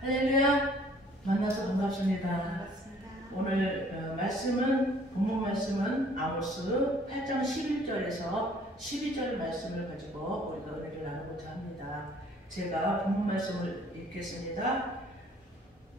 할렐루야, 만나서 반갑습니다. 반갑습니다. 오늘 본문 말씀은 아모스 8장 11절에서 12절 말씀을 가지고 우리가 은혜를 나누고자 합니다. 제가 본문 말씀을 읽겠습니다.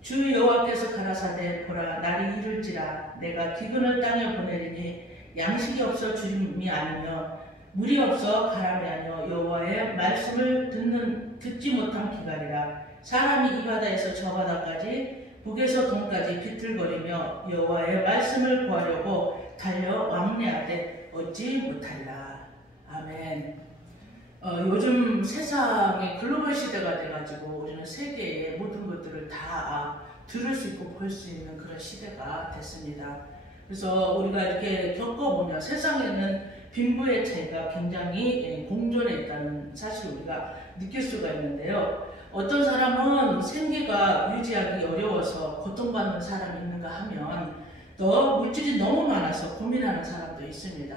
주 여호와께서 가라사대 보라, 날이 이를지라 내가 기근을 땅에 보내리니 양식이 없어 주림이 아니며 물이 없어 가람이 아니요 여호와의 말씀을 듣지 못한 기갈이라. 사람이 이 바다에서 저 바다까지 북에서 동까지 비틀거리며 여호와의 말씀을 구하려고 달려 왕래하되 얻지 못하리라. 아멘. 요즘 세상이 글로벌 시대가 돼가지고 우리는 세계의 모든 것들을 다 들을 수 있고 볼 수 있는 그런 시대가 됐습니다. 그래서 우리가 이렇게 겪어보면 세상에는 빈부의 차이가 굉장히 공존해 있다는 사실을 우리가 느낄 수가 있는데요. 어떤 사람은 생계가 유지하기 어려워서 고통받는 사람이 있는가 하면 또 물질이 너무 많아서 고민하는 사람도 있습니다.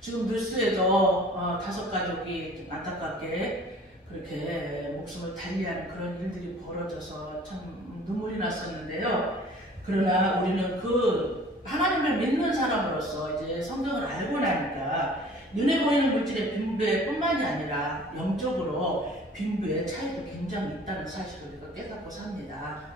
지금 뉴스에도 5가족이 안타깝게 그렇게 목숨을 달리하는 그런 일들이 벌어져서 참 눈물이 났었는데요. 그러나 우리는 그 하나님을 믿는 사람으로서 이제 성경을 알고 나니까 눈에 보이는 물질의 빈부뿐만이 아니라 영적으로 빈부의 차이도 굉장히 있다는 사실을 우리가 깨닫고 삽니다.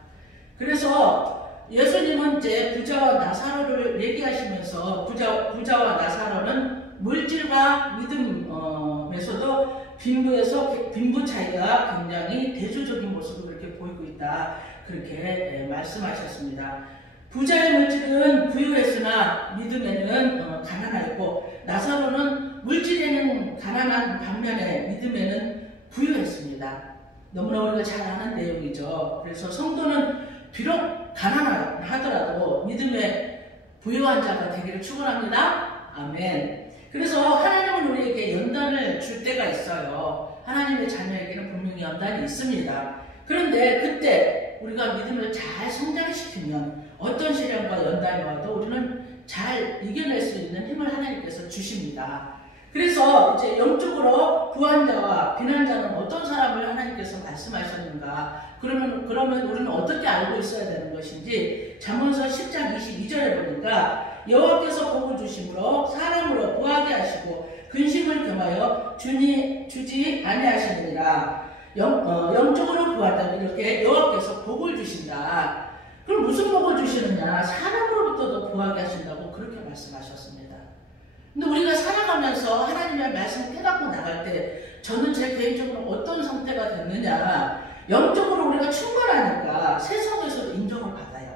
그래서 예수님은 이제 부자와 나사로를 얘기하시면서 부자와 나사로는 물질과 믿음에서도 빈부 차이가 굉장히 대조적인 모습을 그렇게 보이고 있다. 그렇게 말씀하셨습니다. 부자의 물질은 부유했으나 믿음에는 가난하였고 나사로는 물질에는 가난한 반면에 믿음에는 부유했습니다. 너무나 우리가 잘 아는 내용이죠. 그래서 성도는 비록 가난하더라도 믿음에 부유한 자가 되기를 축원합니다. 아멘. 그래서 하나님은 우리에게 연단을 줄 때가 있어요. 하나님의 자녀에게는 분명히 연단이 있습니다. 그런데 그때 우리가 믿음을 잘 성장시키면 어떤 시련과 연단이 와도 우리는 잘 이겨낼 수 있는 힘을 하나님께서 주십니다. 그래서 이제 영적으로 부한 자와 비난 자는 어떤 사람을 하나님께서 말씀하셨는가? 그러면 우리는 어떻게 알고 있어야 되는 것인지 잠언서 10장 22절에 보니까 여호와께서 복을 주심으로 사람으로 부하게 하시고 근심을 겸하여 주지 아니하시느니라. 영적으로 부하다면 이렇게 여호와께서 복을 주신다. 그럼 무슨 복을 주시느냐? 사람으로부터도 부하게 하신다고 그렇게 말씀하셨습니다. 근데 우리가 살아가면서 하나님의 말씀을 깨닫고 나갈 때 저는 제 개인적으로 어떤 상태가 됐느냐, 영적으로 우리가 충만하니까 세상에서도 인정을 받아요.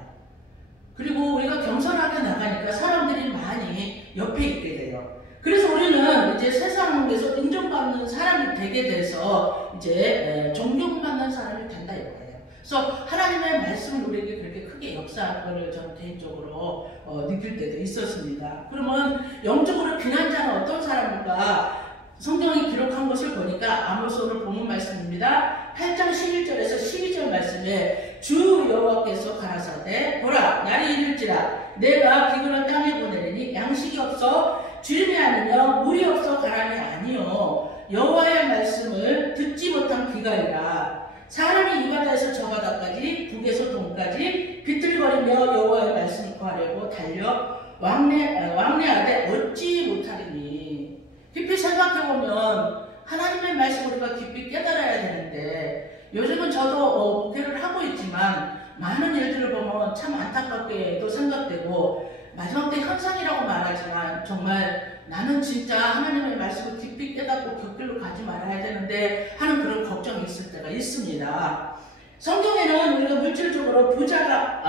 그리고 우리가 겸손하게 나가니까 사람들이 많이 옆에 있게 돼요. 그래서 우리는 이제 세상에서 인정받는 사람이 되게 돼서 이제 존경받는 사람이 된다 이거예요. 그래서 하나님의 말씀을 우리에게 그렇게 크게 역사하는 것을 저는 개인적으로 느낄 때도 있었습니다. 그러면 영적으로 비난자는 어떤 사람일까? 성경이 기록한 것을 보니까 아모스 오늘 본문 말씀입니다. 8장 11절에서 12절 말씀에 주 여호와께서 가라사대 보라, 날이 이를지라 내가 기근을 땅에 보내리니 양식이 없어 주림이 아니며 물이 없어 가람이 아니요 여호와의 말씀을 듣지 못한 기갈이라. 사람이 이 바다에서 저 바다까지 북에서 동까지 비틀거리며 여호와의 말씀을 구하려고 달려 왕래하되 얻지 못하리니. 깊이 생각해보면 하나님의 말씀을 우리가 깊이 깨달아야 되는데 요즘은 저도 목회를 하고 있지만 많은 일들을 보면 참 안타깝게도 생각되고 마지막 때 현상이라고 말하지만 정말 나는 진짜 하나님의 말씀을 깊이 깨닫고 곁길로 가지 말아야 되는데 하는 그런 걱정이 있을 때가 있습니다. 성경에는 우리가 물질적으로 부자가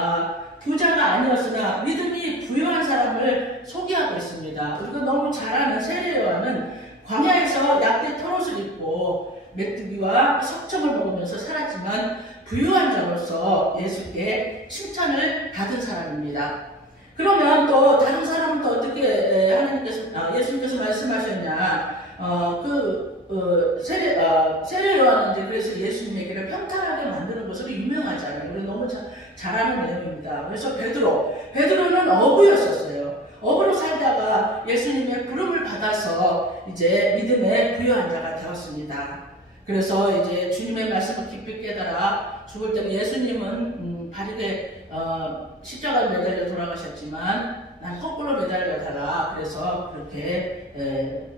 아니었으나 믿음이 부유한 사람을 소개하고 있습니다. 우리가 너무 잘 아는 세례요한은 광야에서 약대 털옷을 입고 메뚜기와 석청을 먹으면서 살았지만 부유한 자로서 예수께 칭찬을 받은 사람입니다. 그러면 또 다른 사람은 또 어떻게 예수님께서 말씀하셨냐? 세례요한은 이제 그래서 예수님에게를 평탄하게 만드는 것으로 유명하잖아요. 우리 너무 잘 아는 내용입니다. 그래서 베드로는 어부였었어요. 어부로 살다가 예수님의 부름을 받아서 이제 믿음의 부유한 자가 되었습니다. 그래서 이제 주님의 말씀을 깊이 깨달아 죽을 때 예수님은 바르게 십자가에 매달려 돌아가셨지만 난 거꾸로 매달려다가 그래서 그렇게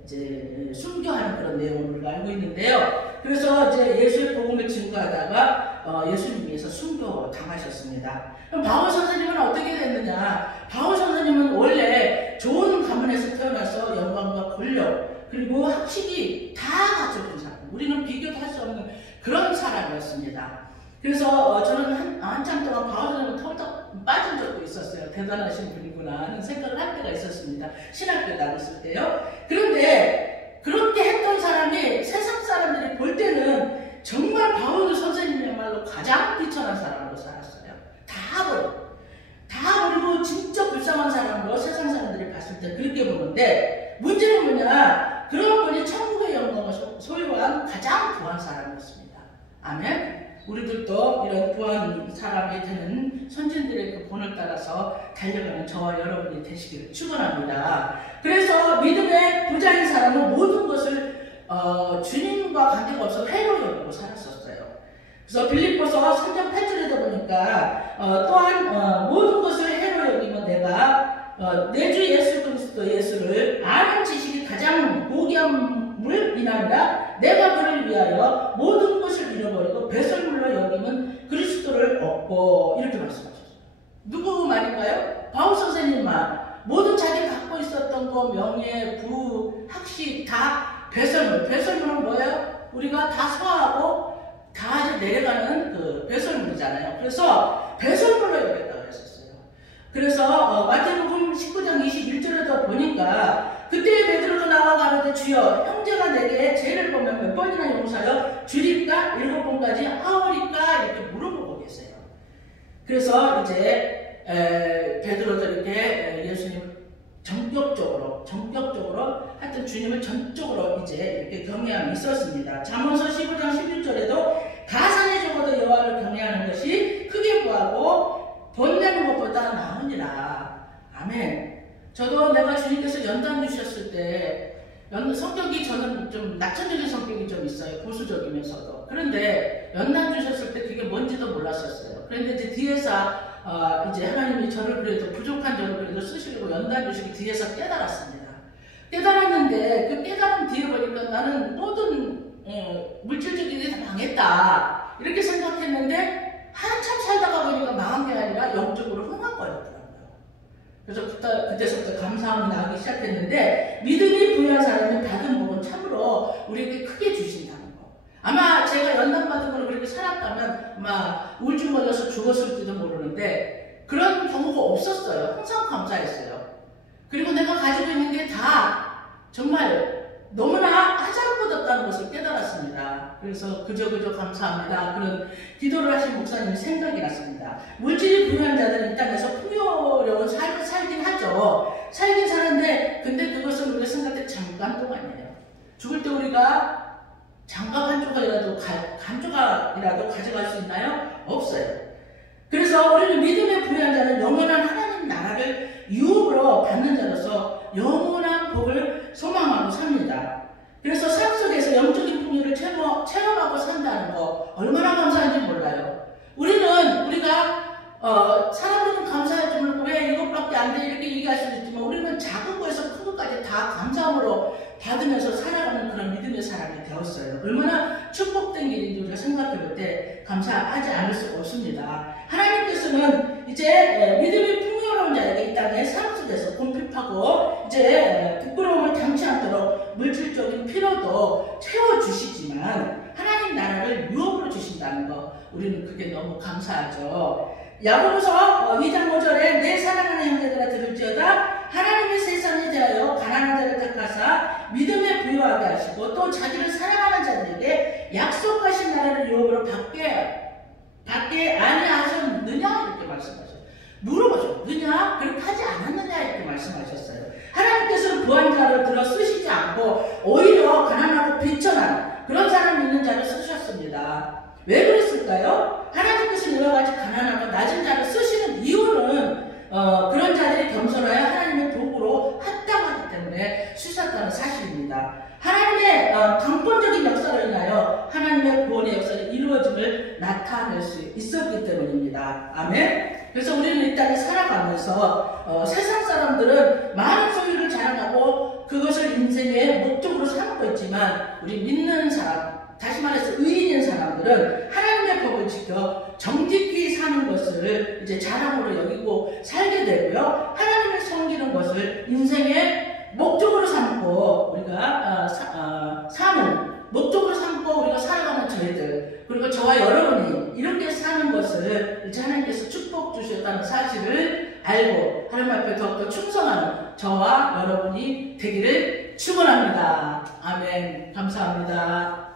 이제 순교하는 그런 내용을 알고 있는데요. 그래서 이제 예수의 복음을 증거하다가 예수님께서 순교 당하셨습니다. 그럼 바울 선생님은 어떻게 됐느냐? 바울 선생님은 원래 좋은 가문에서 태어나서 영광과 권력 그리고 학식이 다 갖춰진 사람. 우리는 비교도 할 수 없는 그런 사람이었습니다. 그래서 저는 한참 동안 바울 선생님은 털떡 빠진 적도 있었어요. 대단하신 분이구나 하는 생각을 할 때가 있었습니다. 신학교 다녔을 때요. 그런데 그렇게 했던 사람이 세상 사람들이 볼 때는 정말 바울 선생님이야말로 가장 비천한 사람으로 살았어요. 다 버리고 진짜 불쌍한 사람으로 세상 사람들이 봤을 때 그렇게 보는데 문제는 뭐냐? 그런 분이 천국의 영광을 소유한 가장 부한 사람이었습니다. 아멘? 우리들도 이런 부한 사람이 되는 선진들의 그 본을 따라서 달려가는 저와 여러분이 되시기를 축원합니다. 그래서 믿음의 부자인 사람은 모든 것을 주님과 관계가 없어 회로 여기고 살았었어요. 그래서 빌립보서 3장 8절에도 보니까 또한 모든 것을 회로 여기면 내가 내 주 예수 그리스도 예수를 아는 지식이 가장 고귀함을 인하리라. 내가 그를 위하여 모든 것을 잃어버리고 배설물로 여기면 그리스도를 얻고 이렇게 말씀하셨어요. 누구 말인가요? 바울 선생님 말. 모든 자기 갖고 있었던 거 명예, 부, 학식 다 배설물. 배설물은 뭐예요? 우리가 다 소화하고 다 이제 내려가는 그 배설물이잖아요. 그래서 배설물로 여겼다고 했었어요. 그래서 마태복음 19장 21절에도 보니까 그때 베드로가 나와 가로되 주여 형제가 내게 죄를 보면 몇 번이나 용서하여 주리까 7번까지 하오리까 이렇게 물어보고 계세요. 그래서 이제 베드로도 이렇게 예수님 전격적으로 하여튼 주님을 전적으로 이제 이렇게 경외함이 있었습니다. 잠언서 15장 11절에도 가산에 적어도 여호와를 경외하는 것이 크게 구하고 번내는 것보다 나으니라. 아멘. 저도 내가 주님께서 연단 주셨을 때 성격이 저는 좀 낙천적인 성격이 좀 있어요. 보수적이면서도. 그런데 연단 주셨을 때 그게 뭔지도 몰랐었어요. 그런데 이제 뒤에서 이제 하나님이 저를 그래도 부족한 저를 그래도 쓰시려고 연단 주시기 뒤에서 깨달았습니다. 깨달았는데 그 깨달은 뒤에 보니까 나는 모든 물질적인 게 다 망했다 이렇게 생각했는데 한참 살다가 보니까 망한 게 아니라 영적으로 흥한 거였더라고요. 그래서 그때서부터 감사함이 나기 시작했는데 믿음이 부유한 사람은 받은 복은 참으로 우리에게 크게 주신다는 거. 아마 제가 연단받은 걸로 그렇게 살았다면 아마 우울증 걸려서 죽었을지도 모르는데 그런 경우가 없었어요. 항상 감사했어요. 그리고 내가 가지고 있는 게 다 정말 너무나 하찮고졌다는 것을 깨달았습니다. 그래서 그저 감사합니다. 그런 기도를 하신 목사님이 생각이 났습니다. 물질이 부유한 자들은 이 땅에서 풍요로운 삶을 살긴 하죠. 살긴 사는데 근데 그것은 우리가 생각할 때 잠깐 동안이에요. 죽을 때 우리가 장갑 한 조각이라도 가져갈 수 있나요? 없어요. 그래서 우리는 믿음의 부유한 자는 영원한 하나님 나라를 유업으로 받는 자로서 영원한 복을 소망하고 삽니다. 그래서 삶 속에서 영적인 풍요를 체험하고 산다는 거 얼마나 감사한지 몰라요. 우리가 사람들은 감사할 줄 모르고 왜 이것밖에 안 돼 이렇게 얘기할 수도 있지만 우리는 작은 거에서 큰 것까지 다 감사함으로 받으면서 살아가는 그런 믿음의 사람이 되었어요. 얼마나 축복된 일인지 우리가 생각해 볼 때 감사하지 않을 수가 없습니다. 하나님께서는 이제 믿음이 풍요로운 자에게 이 땅의 삶 속에서 궁핍하고 이제 부끄러움을 당치 않도록 물질적인 필요도 채워주시지만 하나님 나라를 유업으로 주신다는 거 우리는 그게 너무 감사하죠. 야고보서 2장 5절에 내 사랑하는 형제들아 들을지어다 하나님의 세상에 대하여 가난한 자를 택하사 믿음에 부유하게 하시고 또 자기를 사랑하는 자들에게 약속하신 나라를 유업으로 받게 아니하셨느냐 이렇게 말씀하셨어요. 물어보셨느냐? 그렇게 하지 않았느냐 이렇게 말씀하셨어요. 하나님께서는 부한 자를 들어 쓰시지 않고 오히려 가난하고 비천한 그런 사람 있는 자를 쓰셨습니다. 왜 그랬을까요? 하나님께서 여러 가지 가난하고 낮은 자를 쓰시는 이유는 그런 자들이 겸손하여 하나님의 도구로 합당하기 때문에 쓰셨다는 사실입니다. 하나님의 강권적인 역사로 인하여 하나님 있었기 때문입니다. 아멘. 그래서 우리는 이 땅에 살아가면서 세상 사람들은 많은 소유를 자랑하고 그것을 인생의 목적으로 삼고 있지만 우리 믿는 사람, 다시 말해서 의인인 사람들은 하나님의 법을 지켜 정직히 사는 것을 이제 자랑으로 여기고 살게 되고요. 하나님을 섬기는 것을 인생의 목적으로 삼고 우리가 사는 목적으로 삼고 우리가 살아가는 저희들, 그리고 저와 여러분이 이렇게 사는 것을 이제 하나님께서 축복 주셨다는 사실을 알고 하나님 앞에 더욱더 충성하는 저와 여러분이 되기를 축원합니다. 아멘. 감사합니다.